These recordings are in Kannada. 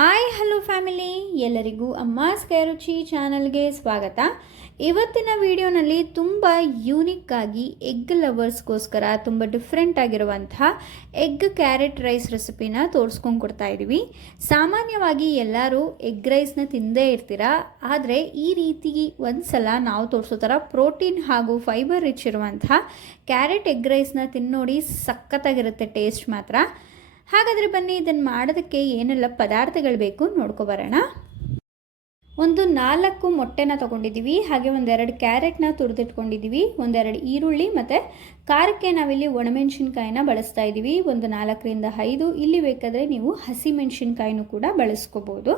ಹಾಯ್ ಹಲೋ ಫ್ಯಾಮಿಲಿ, ಎಲ್ಲರಿಗೂ ಅಮ್ಮಾಸ್ ಕೈ ರುಚಿ ಚಾನಲ್ಗೆ ಸ್ವಾಗತ. ಇವತ್ತಿನ ವಿಡಿಯೋನಲ್ಲಿ ತುಂಬ ಯೂನಿಕ್ ಆಗಿ ಎಗ್ ಲವರ್ಸ್ಗೋಸ್ಕರ ತುಂಬ ಡಿಫ್ರೆಂಟ್ ಆಗಿರುವಂತಹ ಎಗ್ ಕ್ಯಾರೆಟ್ ರೈಸ್ ರೆಸಿಪಿನ ತೋರಿಸ್ಕೊಂಡು ಕೊಡ್ತಾ ಇದ್ದೀವಿ. ಸಾಮಾನ್ಯವಾಗಿ ಎಲ್ಲರೂ ಎಗ್ ರೈಸ್ನ ತಿಂದೇ ಇರ್ತೀರಾ, ಆದರೆ ಈ ರೀತಿ ಒಂದ್ಸಲ ನಾವು ತೋರಿಸೋ ಥರ ಪ್ರೋಟೀನ್ ಹಾಗೂ ಫೈಬರ್ ರಿಚ್ ಇರುವಂತಹ ಕ್ಯಾರೆಟ್ ಎಗ್ ರೈಸ್ನ ತಿನ್ನೋಡಿ ಸಖತ್ತಾಗಿರುತ್ತೆ ಟೇಸ್ಟ್ ಮಾತ್ರ. ಹಾಗಾದರೆ ಬನ್ನಿ ಇದನ್ನು ಮಾಡೋದಕ್ಕೆ ಏನೆಲ್ಲ ಪದಾರ್ಥಗಳು ಬೇಕು ನೋಡ್ಕೊಬರೋಣ. ಒಂದು 4 ಮೊಟ್ಟೆನ ತೊಗೊಂಡಿದ್ದೀವಿ, ಹಾಗೆ ಒಂದೆರಡು ಕ್ಯಾರೆಟ್ನ ತುರಿದಿಟ್ಕೊಂಡಿದ್ದೀವಿ, ಒಂದೆರಡು ಈರುಳ್ಳಿ ಮತ್ತು ಖಾರಕ್ಕೆ ನಾವಿಲ್ಲಿ ಒಣಮೆಣಸಿನ್ಕಾಯಿನ ಬಳಸ್ತಾ ಇದ್ದೀವಿ, ಒಂದು 4ರಿಂದ 5. ಇಲ್ಲಿ ಬೇಕಾದರೆ ನೀವು ಹಸಿಮೆಣಸಿನ್ಕಾಯಿನೂ ಕೂಡ ಬಳಸ್ಕೋಬೋದು.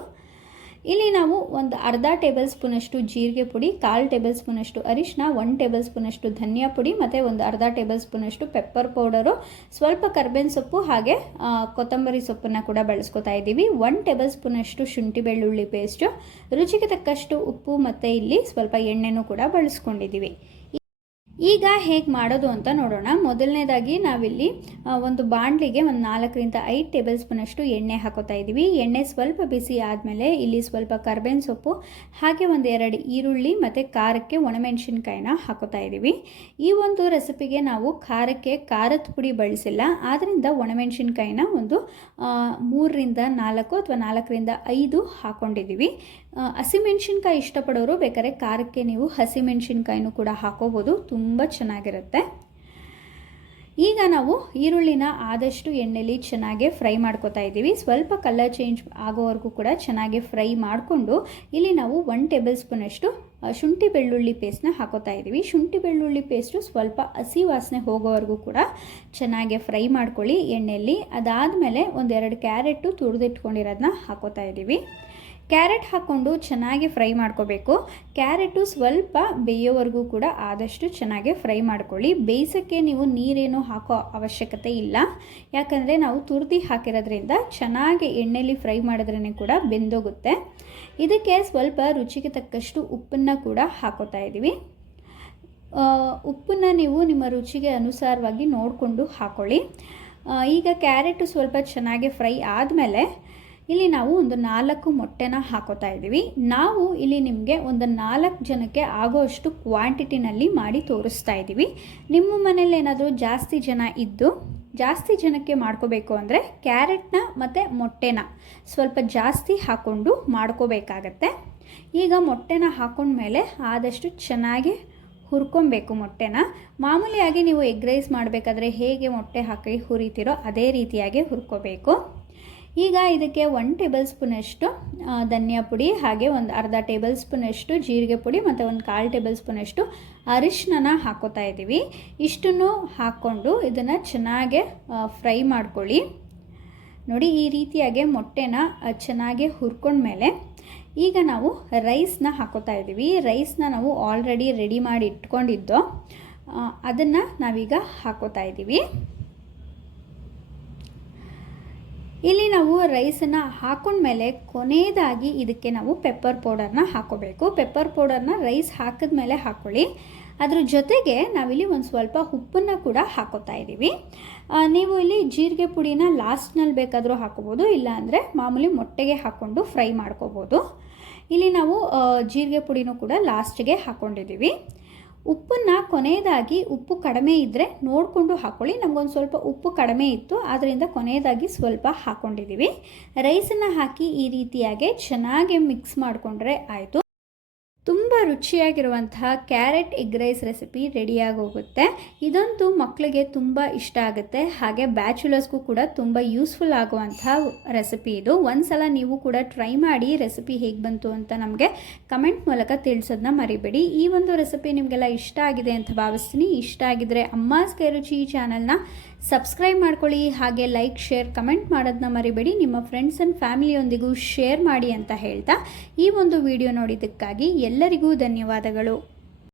ಇಲ್ಲಿ ನಾವು ಒಂದು ಅರ್ಧ ಟೇಬಲ್ ಸ್ಪೂನಷ್ಟು ಜೀರಿಗೆ ಪುಡಿ, 1/4 ಟೇಬಲ್ ಸ್ಪೂನಷ್ಟು ಅರಿಶಿನ, 1 ಟೇಬಲ್ ಸ್ಪೂನಷ್ಟು ಧನಿಯಾ ಪುಡಿ ಮತ್ತು ಒಂದು ಅರ್ಧ ಟೇಬಲ್ ಸ್ಪೂನಷ್ಟು ಪೆಪ್ಪರ್ ಪೌಡರು, ಸ್ವಲ್ಪ ಕರ್ಬೇವಿನ ಸೊಪ್ಪು ಹಾಗೆ ಕೊತ್ತಂಬರಿ ಸೊಪ್ಪನ್ನು ಕೂಡ ಬಳಸ್ಕೊತಾ ಇದ್ದೀವಿ, 1 ಟೇಬಲ್ ಸ್ಪೂನಷ್ಟು ಶುಂಠಿ ಬೆಳ್ಳುಳ್ಳಿ ಪೇಸ್ಟು, ರುಚಿಗೆ ತಕ್ಕಷ್ಟು ಉಪ್ಪು ಮತ್ತು ಇಲ್ಲಿ ಸ್ವಲ್ಪ ಎಣ್ಣೆನೂ ಕೂಡ ಬಳಸ್ಕೊಂಡಿದ್ದೀವಿ. ಈಗ ಹೇಗೆ ಮಾಡೋದು ಅಂತ ನೋಡೋಣ. ಮೊದಲನೇದಾಗಿ ನಾವಿಲ್ಲಿ ಒಂದು ಬಾಣಲಿಗೆ ಒಂದು 4ರಿಂದ 5 ಟೇಬಲ್ ಸ್ಪೂನಷ್ಟು ಎಣ್ಣೆ ಹಾಕೋತಾ ಇದ್ದೀವಿ. ಎಣ್ಣೆ ಸ್ವಲ್ಪ ಬಿಸಿ ಆದಮೇಲೆ ಇಲ್ಲಿ ಸ್ವಲ್ಪ ಕರ್ಬೇವಿನ ಸೊಪ್ಪು ಹಾಗೆ ಒಂದು 2 ಈರುಳ್ಳಿ ಮತ್ತು ಖಾರಕ್ಕೆ ಒಣಮೆಣಸಿನ್ಕಾಯಿನ ಹಾಕೋತಾ ಇದ್ದೀವಿ. ಈ ಒಂದು ರೆಸಿಪಿಗೆ ನಾವು ಖಾರಕ್ಕೆ ಖಾರದ ಪುಡಿ ಬಳಸಿಲ್ಲ, ಆದ್ದರಿಂದ ಒಣಮೆಣಸಿನ್ಕಾಯಿನ ಒಂದು 3ರಿಂದ 4 ಅಥವಾ 4ರಿಂದ 5 ಹಾಕ್ಕೊಂಡಿದ್ದೀವಿ. ಹಸಿಮೆಣಸಿನ್ಕಾಯಿ ಇಷ್ಟಪಡೋರು ಬೇಕಾದ್ರೆ ಖಾರಕ್ಕೆ ನೀವು ಹಸಿಮೆಣಸಿನ್ಕಾಯಿನೂ ಕೂಡ ಹಾಕೋಬೋದು, ತುಂಬ ಚೆನ್ನಾಗಿರುತ್ತೆ. ಈಗ ನಾವು ಈರುಳ್ಳಿನ ಆದಷ್ಟು ಎಣ್ಣೆಲಿ ಚೆನ್ನಾಗಿ ಫ್ರೈ ಮಾಡ್ಕೋತಾ ಇದ್ದೀವಿ. ಸ್ವಲ್ಪ ಕಲರ್ ಚೇಂಜ್ ಆಗೋವರೆಗೂ ಕೂಡ ಚೆನ್ನಾಗಿ ಫ್ರೈ ಮಾಡಿಕೊಂಡು ಇಲ್ಲಿ ನಾವು 1 ಟೇಬಲ್ ಸ್ಪೂನಷ್ಟು ಶುಂಠಿ ಬೆಳ್ಳುಳ್ಳಿ ಪೇಸ್ಟ್ನ ಹಾಕೋತಾ ಇದ್ದೀವಿ. ಶುಂಠಿ ಬೆಳ್ಳುಳ್ಳಿ ಪೇಸ್ಟು ಸ್ವಲ್ಪ ಹಸಿ ವಾಸನೆ ಹೋಗೋವರೆಗೂ ಕೂಡ ಚೆನ್ನಾಗಿ ಫ್ರೈ ಮಾಡ್ಕೊಳ್ಳಿ ಎಣ್ಣೆಯಲ್ಲಿ. ಅದಾದಮೇಲೆ ಒಂದೆರಡು ಕ್ಯಾರೆಟು ತುರಿದಿಟ್ಕೊಂಡಿರೋದನ್ನ ಹಾಕೋತಾ ಇದ್ದೀವಿ. ಕ್ಯಾರೆಟ್ ಹಾಕ್ಕೊಂಡು ಚೆನ್ನಾಗಿ ಫ್ರೈ ಮಾಡ್ಕೋಬೇಕು. ಕ್ಯಾರೆಟು ಸ್ವಲ್ಪ ಬೇಯೋವರೆಗೂ ಕೂಡ ಆದಷ್ಟು ಚೆನ್ನಾಗಿ ಫ್ರೈ ಮಾಡ್ಕೊಳ್ಳಿ. ಬೇಯಿಸೋಕ್ಕೆ ನೀವು ನೀರೇನು ಹಾಕೋ ಅವಶ್ಯಕತೆ ಇಲ್ಲ, ಯಾಕಂದರೆ ನಾವು ತುರಿದು ಹಾಕಿರೋದ್ರಿಂದ ಚೆನ್ನಾಗಿ ಎಣ್ಣೆಲಿ ಫ್ರೈ ಮಾಡಿದ್ರೇ ಕೂಡ ಬೆಂದೋಗುತ್ತೆ. ಇದಕ್ಕೆ ಸ್ವಲ್ಪ ರುಚಿಗೆ ತಕ್ಕಷ್ಟು ಉಪ್ಪನ್ನು ಕೂಡ ಹಾಕೋತಾ ಇದ್ದೀವಿ. ಉಪ್ಪನ್ನು ನೀವು ನಿಮ್ಮ ರುಚಿಗೆ ಅನುಸಾರವಾಗಿ ನೋಡಿಕೊಂಡು ಹಾಕ್ಕೊಳ್ಳಿ. ಈಗ ಕ್ಯಾರೆಟು ಸ್ವಲ್ಪ ಚೆನ್ನಾಗಿ ಫ್ರೈ ಆದಮೇಲೆ ಇಲ್ಲಿ ನಾವು ಒಂದು 4 ಮೊಟ್ಟೆನ ಹಾಕೋತಾ ಇದ್ದೀವಿ. ನಾವು ಇಲ್ಲಿ ನಿಮಗೆ ಒಂದು 4 ಜನಕ್ಕೆ ಆಗೋಷ್ಟು ಕ್ವಾಂಟಿಟಿನಲ್ಲಿ ಮಾಡಿ ತೋರಿಸ್ತಾ ಇದ್ದೀವಿ. ನಿಮ್ಮ ಮನೇಲಿ ಏನಾದರೂ ಜಾಸ್ತಿ ಜನ ಇದ್ದು ಜಾಸ್ತಿ ಜನಕ್ಕೆ ಮಾಡ್ಕೋಬೇಕು ಅಂದರೆ ಕ್ಯಾರೆಟ್ನ ಮತ್ತು ಮೊಟ್ಟೆನ ಸ್ವಲ್ಪ ಜಾಸ್ತಿ ಹಾಕ್ಕೊಂಡು ಮಾಡ್ಕೋಬೇಕಾಗತ್ತೆ. ಈಗ ಮೊಟ್ಟೆನ ಹಾಕೊಂಡ್ಮೇಲೆ ಆದಷ್ಟು ಚೆನ್ನಾಗಿ ಹುರ್ಕೊಬೇಕು ಮೊಟ್ಟೆನ. ಮಾಮೂಲಿಯಾಗಿ ನೀವು ಎಗ್ ರೈಸ್ ಮಾಡಬೇಕಾದ್ರೆ ಹೇಗೆ ಮೊಟ್ಟೆ ಹಾಕಿ ಹುರಿತೀರೋ ಅದೇ ರೀತಿಯಾಗಿ ಹುರ್ಕೋಬೇಕು. ಈಗ ಇದಕ್ಕೆ 1 ಟೇಬಲ್ ಸ್ಪೂನಷ್ಟು ಧನಿಯಾ ಪುಡಿ ಹಾಗೆ ಒಂದು ಅರ್ಧ ಟೇಬಲ್ ಸ್ಪೂನಷ್ಟು ಜೀರಿಗೆ ಪುಡಿ ಮತ್ತು ಒಂದು 1/4 ಟೇಬಲ್ ಸ್ಪೂನಷ್ಟು ಅರಿಶಿನ ಹಾಕೋತಾ ಇದ್ದೀವಿ. ಇಷ್ಟನ್ನು ಹಾಕ್ಕೊಂಡು ಇದನ್ನು ಚೆನ್ನಾಗಿ ಫ್ರೈ ಮಾಡ್ಕೊಳ್ಳಿ. ನೋಡಿ, ಈ ರೀತಿಯಾಗಿ ಮೊಟ್ಟೆನ ಚೆನ್ನಾಗಿ ಹುರ್ಕೊಂಡ್ಮೇಲೆ ಈಗ ನಾವು ರೈಸ್ನ ಹಾಕೋತಾ ಇದ್ದೀವಿ. ರೈಸ್ನ ನಾವು ಆಲ್ರೆಡಿ ರೆಡಿ ಮಾಡಿ ಇಟ್ಕೊಂಡಿದ್ದೋ ಅದನ್ನು ನಾವೀಗ ಹಾಕೋತಾ ಇದ್ದೀವಿ. ಇಲ್ಲಿ ನಾವು ರೈಸನ್ನು ಹಾಕೊಂಡ್ಮೇಲೆ ಕೊನೆಯದಾಗಿ ಇದಕ್ಕೆ ನಾವು ಪೆಪ್ಪರ್ ಪೌಡರ್ನ ಹಾಕೋಬೇಕು. ಪೆಪ್ಪರ್ ಪೌಡರ್ನ ರೈಸ್ ಹಾಕಿದ್ಮೇಲೆ ಹಾಕ್ಕೊಳ್ಳಿ. ಅದ್ರ ಜೊತೆಗೆ ನಾವಿಲ್ಲಿ ಒಂದು ಸ್ವಲ್ಪ ಉಪ್ಪನ್ನು ಕೂಡ ಹಾಕೋತಾ ಇದ್ದೀವಿ. ನೀವು ಇಲ್ಲಿ ಜೀರಿಗೆ ಪುಡಿನ ಲಾಸ್ಟ್ನಲ್ಲಿ ಬೇಕಾದರೂ ಹಾಕೋಬೋದು, ಇಲ್ಲಾಂದರೆ ಮಾಮೂಲಿ ಮೊಟ್ಟೆಗೆ ಹಾಕ್ಕೊಂಡು ಫ್ರೈ ಮಾಡ್ಕೋಬೋದು. ಇಲ್ಲಿ ನಾವು ಜೀರಿಗೆ ಪುಡಿನೂ ಕೂಡ ಲಾಸ್ಟಿಗೆ ಹಾಕ್ಕೊಂಡಿದ್ದೀವಿ. ಉಪ್ಪನ್ನು ಕೊನೆಯದಾಗಿ ಉಪ್ಪು ಕಡಿಮೆ ಇದ್ದರೆ ನೋಡಿಕೊಂಡು ಹಾಕ್ಕೊಳ್ಳಿ. ನಮಗೊಂದು ಸ್ವಲ್ಪ ಉಪ್ಪು ಕಡಿಮೆ ಇತ್ತು, ಆದ್ದರಿಂದ ಕೊನೆಯದಾಗಿ ಸ್ವಲ್ಪ ಹಾಕ್ಕೊಂಡಿದ್ದೀವಿ. ರೈಸನ್ನು ಹಾಕಿ ಈ ರೀತಿಯಾಗಿ ಚೆನ್ನಾಗಿ ಮಿಕ್ಸ್ ಮಾಡಿಕೊಂಡ್ರೆ ಆಯಿತು. ತುಂಬ ರುಚಿಯಾಗಿರುವಂತಹ ಕ್ಯಾರೆಟ್ ಎಗ್ ರೈಸ್ ರೆಸಿಪಿ ರೆಡಿಯಾಗಿ ಹೋಗುತ್ತೆ. ಇದಂತೂ ಮಕ್ಕಳಿಗೆ ತುಂಬ ಇಷ್ಟ ಆಗುತ್ತೆ, ಹಾಗೆ ಬ್ಯಾಚುಲರ್ಸ್ಗೂ ಕೂಡ ತುಂಬ ಯೂಸ್ಫುಲ್ ಆಗುವಂಥ ರೆಸಿಪಿ ಇದು. ಒಂದ್ಸಲ ನೀವು ಕೂಡ ಟ್ರೈ ಮಾಡಿ ರೆಸಿಪಿ ಹೇಗೆ ಬಂತು ಅಂತ ನಮಗೆ ಕಮೆಂಟ್ ಮೂಲಕ ತಿಳಿಸೋದನ್ನ ಮರಿಬೇಡಿ. ಈ ಒಂದು ರೆಸಿಪಿ ನಿಮಗೆಲ್ಲ ಇಷ್ಟ ಆಗಿದೆ ಅಂತ ಭಾವಿಸ್ತೀನಿ. ಇಷ್ಟ ಆಗಿದ್ರೆ ಅಮ್ಮಾಸ್ ಕೈ ರುಚಿ ಚಾನಲ್ನ ಸಬ್ಸ್ಕ್ರೈಬ್ ಮಾಡ್ಕೊಳ್ಳಿ, ಹಾಗೆ ಲೈಕ್ ಶೇರ್ ಕಮೆಂಟ್ ಮಾಡೋದನ್ನ ಮರಿಬೇಡಿ. ನಿಮ್ಮ ಫ್ರೆಂಡ್ಸ್ ಆ್ಯಂಡ್ ಫ್ಯಾಮಿಲಿಯೊಂದಿಗೂ ಶೇರ್ ಮಾಡಿ ಅಂತ ಹೇಳ್ತಾ ಈ ಒಂದು ವಿಡಿಯೋ ನೋಡಿದ್ದಕ್ಕಾಗಿ ಎಲ್ಲರಿಗೂ ಧನ್ಯವಾದಗಳು.